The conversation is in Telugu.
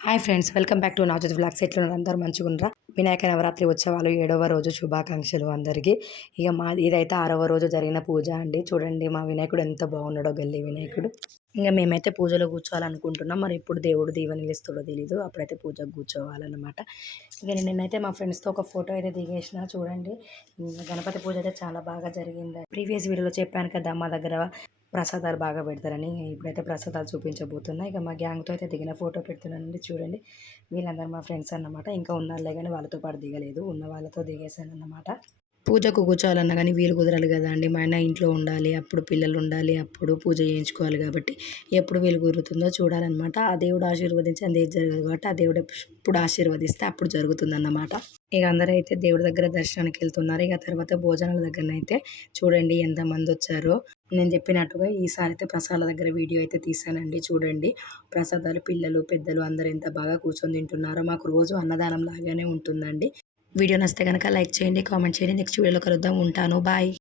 Hi friends, welcome back to Navjot vlogs. ఎట్లున్నారు? అందరూ మంచిగుండ్రా? వినాయక నవరాత్రి ఉత్సవాలు 7వ రోజు శుభాకాంక్షలు అందరికీ. ఇక ఇదైతే 6వ రోజు జరిగిన పూజ అండి. చూడండి మా వినాయకుడు ఎంత బాగున్నాడో, గల్లీ వినాయకుడు. ఇంకా మేమైతే పూజలో కూర్చోవాలనుకుంటున్నాం. మరి ఎప్పుడు దేవుడు దీవెనలు ఇస్తాడో తెలీదు. అప్పుడైతే పూజకు కూర్చోవాలన్నమాట. ఇక నేనైతే మా ఫ్రెండ్స్తో ఒక ఫోటో అయితే దిగేసిన. చూడండి, గణపతి పూజ అయితే చాలా బాగా జరిగింది. ప్రీవియస్ వీడియోలో చెప్పాను కదా మా దగ్గర ప్రసాదాలు బాగా పెడతారని. ఇప్పుడైతే ప్రసాదాలు చూపించబోతున్నా. ఇక మా గ్యాంగ్తో అయితే దిగిన ఫోటో పెడుతున్నానండి. చూడండి, వీళ్ళందరూ మా ఫ్రెండ్స్ అన్నమాట. ఇంకా ఉన్నారులే కానీ వాళ్ళతో పాటు దిగలేదు, ఉన్న వాళ్ళతో దిగేశాను అన్నమాట. పూజకు కూర్చోవాలన్నా కానీ వీలు కుదరాలి కదా అండి. మా ఆయన ఇంట్లో ఉండాలి, అప్పుడు పిల్లలు ఉండాలి, అప్పుడు పూజ చేయించుకోవాలి. కాబట్టి ఎప్పుడు వీలు కుదురుతుందో చూడాలన్నమాట. ఆ దేవుడు ఆశీర్వదించి అది ఏది జరగదు కాబట్టి ఆ దేవుడు ఎప్పుడు ఆశీర్వదిస్తే అప్పుడు జరుగుతుందన్నమాట. ఇక అందరూ అయితే దేవుడి దగ్గర దర్శనానికి వెళ్తున్నారు. ఇక తర్వాత భోజనాల దగ్గరనైతే చూడండి ఎంతమంది వచ్చారో. నేను చెప్పినట్టుగా ఈసారి అయితే ప్రసాదాల దగ్గర వీడియో అయితే తీసానండి. చూడండి, ప్రసాదాలు పిల్లలు పెద్దలు అందరూ ఎంత బాగా కూర్చొని తింటున్నారో. మాకు రోజు అన్నదానం లాగానే ఉంటుందండి. వీడియో నచ్చితే కనుక లైక్ చేయండి, కామెంట్ చేయండి. నెక్స్ట్ వీడియోలో కలుద్దాం. ఉంటాను, బాయ్.